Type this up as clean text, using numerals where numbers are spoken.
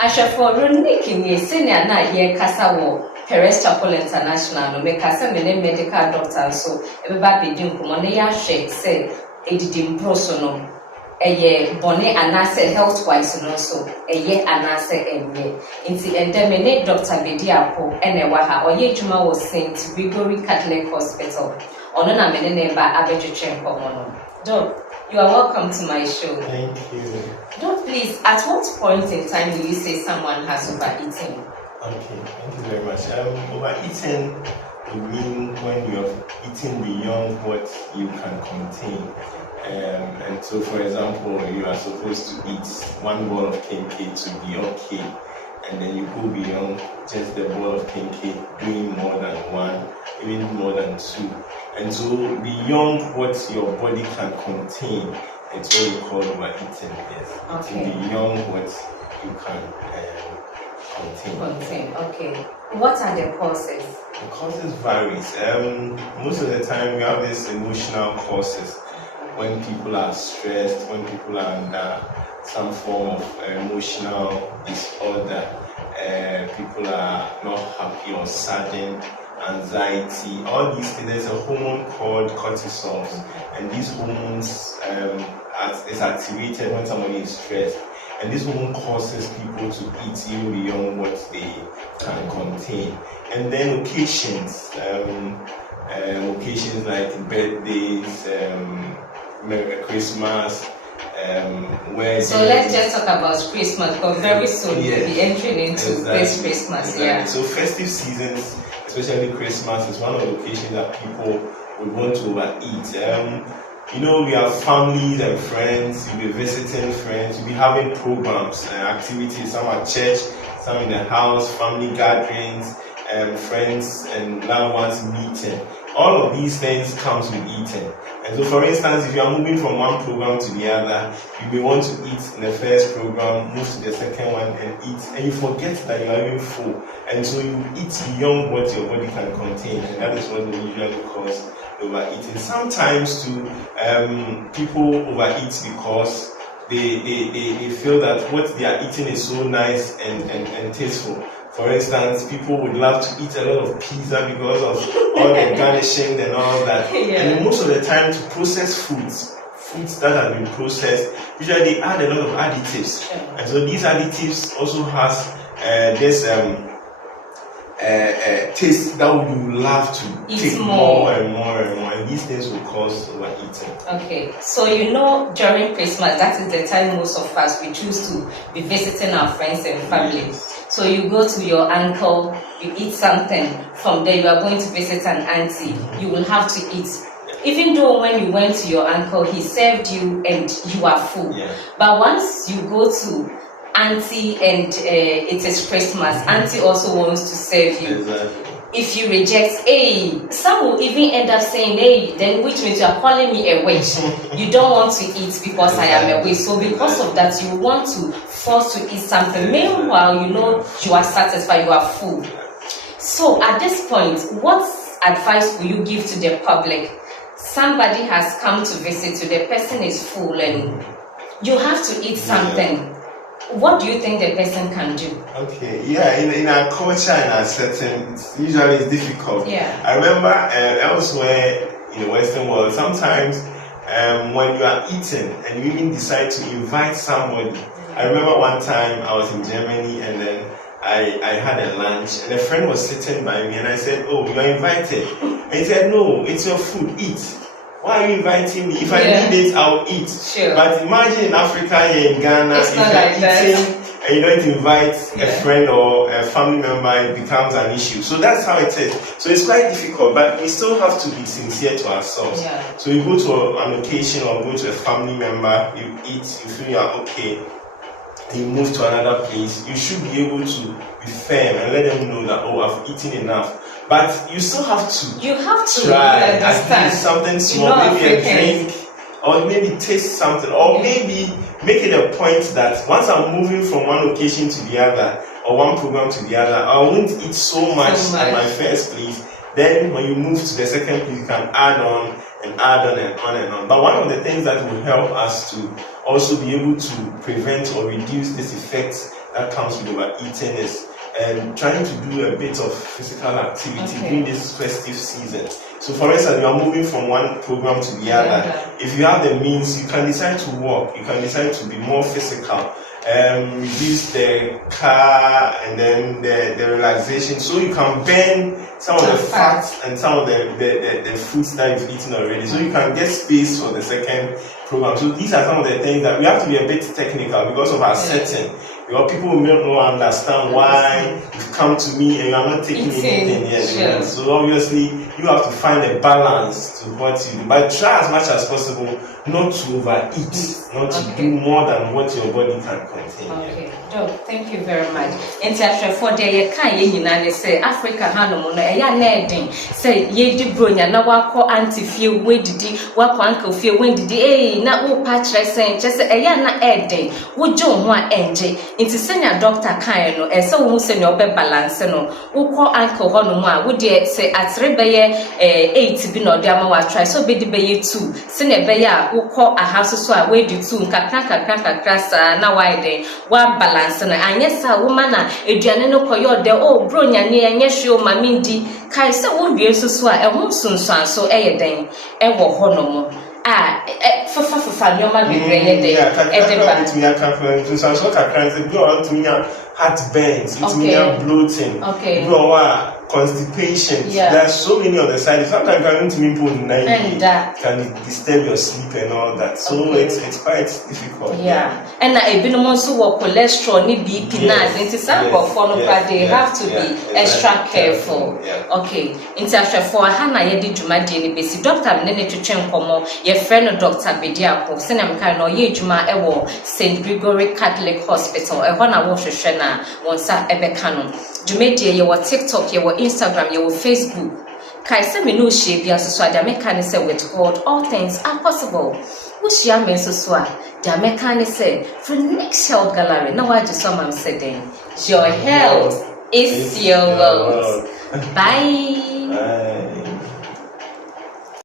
Ashafo RONIC'S ni senior na ye kasa wo Perez Chapel International no me kasa me medical doctor so e ba be din komo ne ya hwe say edidim proso no eye bone anase health wise no so eye anase enye nti endeme ne Dr. Bediapo ene wa ha oye djuma wo St. Gregory Catholic Hospital ono na me ne ba abetwetwe komo no. Doc, you are welcome to my show. Thank you. Doc, please, at what point in time do you say someone has overeaten? Okay, thank you very much. Overeating would mean when you have eaten beyond what you can contain. And so, for example, you are supposed to eat one bowl of cane cake to be okay, and then you go beyond just the bowl of cane cake, doing more than one, even more than two. And so, beyond what your body can contain, it's what we call overeating. Yes, Okay. it's beyond what you can contain. Okay. What are the causes? The causes varies. Most of the time, we have these emotional causes. When people are stressed, when people are under some form of emotional disorder, people are not happy or saddened, anxiety, all these things. There's a hormone called cortisol, and these hormones is activated when somebody is stressed, and this hormone causes people to eat even beyond what they can contain. And then occasions like birthdays, Christmas, where so let's just talk about Christmas because very soon we'll be entering into this Christmas. Exactly. Yeah. So festive seasons, especially Christmas, is one of the occasions that people would want to overeat. We have families and friends. You'll be visiting friends. You'll be having programs and activities. Some at church, some in the house, family gatherings, friends and loved ones meeting. All of these things comes with eating. And so, for instance, if you are moving from one program to the other, you may want to eat in the first program, move to the second one and eat, and you forget that you are even full. And so you eat beyond what your body can contain, and that is what we usually cause overeating. Sometimes too, people overeat because they feel that what they are eating is so nice and tasteful. For instance, people would love to eat a lot of pizza because of all the garnishing and all that. Yeah. And most of the time, to process foods that have been processed, usually they add a lot of additives. Sure. And so these additives also has this taste that you love to Eat take more and more and more. And these things will cause overeating. Okay, so during Christmas, that is the time most of us we choose to be visiting our friends and family. So you go to your uncle, you eat something. From there, you are going to visit an auntie. You will have to eat. Even though when you went to your uncle, he served you and you are full. Yeah. But once you go to auntie and it is Christmas, auntie also wants to serve you. Exactly. If you reject, some will even end up saying, then which means you are calling me a witch. You don't want to eat because I am a witch. So because of that, you want to force to eat something. Meanwhile, you are satisfied, you are full. So at this point, what advice will you give to the public? Somebody has come to visit you, the person is full and you have to eat something. What do you think the person can do? Okay, yeah, in our culture and our setting, usually it's difficult. Yeah. I remember elsewhere in the Western world, sometimes when you are eating and you even decide to invite somebody. I remember one time I was in Germany and then I had a lunch and a friend was sitting by me and I said, "Oh, you are invited." And he said, "No, it's your food, eat. Why are you inviting me? If I need it, I'll eat." Sure. But imagine in Africa, here in Ghana, It's if not you're like that. eating and you don't invite a friend or a family member, it becomes an issue. So that's how it is. So it's quite difficult, but we still have to be sincere to ourselves. Yeah. So you go to an occasion or go to a family member, you eat, you feel you are okay, you move to another place, you should be able to be firm and let them know that, "Oh, I've eaten enough." But you still have to try at least something small, maybe a drink, or maybe taste something, or maybe make it a point that once I'm moving from one occasion to the other, or one program to the other, I won't eat so much at my first place. Then when you move to the second place, you can add on and add on and on and on. But one of the things that will help us to also be able to prevent or reduce this effect that comes with overeating is trying to do a bit of physical activity during this festive season. So, for instance, you are moving from one program to the other. If you have the means, you can decide to walk. You can decide to be more physical. Reduce the car and then the relaxation, so you can burn some of the fats and some of the foods that you've eaten already, so you can get space for the second program. So these are some of the things that we have to be a bit technical because of our setting. Because people may not understand why you've come to me and you are not taking anything yet. So obviously you have to find a balance to what you do, but try as much as possible not to overeat, not to do more than what your body can contain. Okay, Doc, thank you very much. And for the year, say Africa Hanomo, a netting, say ye de brunya, na wako auntie feel weddy, wako uncle feel windy, na o patch saying just a yana edding, would John one enje, into senior doctor Kaino, and so who send your bed balance, no, who call uncle Honoma, would ye say at Rebeye 8 be no dama try, so be the bay 2, senior beya. Call a house so I wait you soon, crasa, now I day, what balance and yes, a woman, a Janino Coyo, the old Bronya near Yesho, Mamindi, Kaisa won't be so swear, and won't soon so a day, and walk honomo. For your man, bloating, constipation. There are so many other sides. Sometimes going to me can disturb your sleep and all that. So it's quite difficult. And I've been also cholesterol, BP, they have to be extra careful. Okay. International for Hannah Yedi Jumadi basic doctor Nene to Chen Como, your friend Dr. Bediako, Senam Kano Yejuma Ewo, St. Gregory Catholic Hospital, a one I watch a Shena, one sa Ebekano. Jumedia, your TikTok, your Instagram, your Facebook. Kaisa minu shape ya suswa da mekani say with God all things are possible. Wushia men suswa da mekani say for next health gallery. Now I just saw saying your health is your wealth. Bye.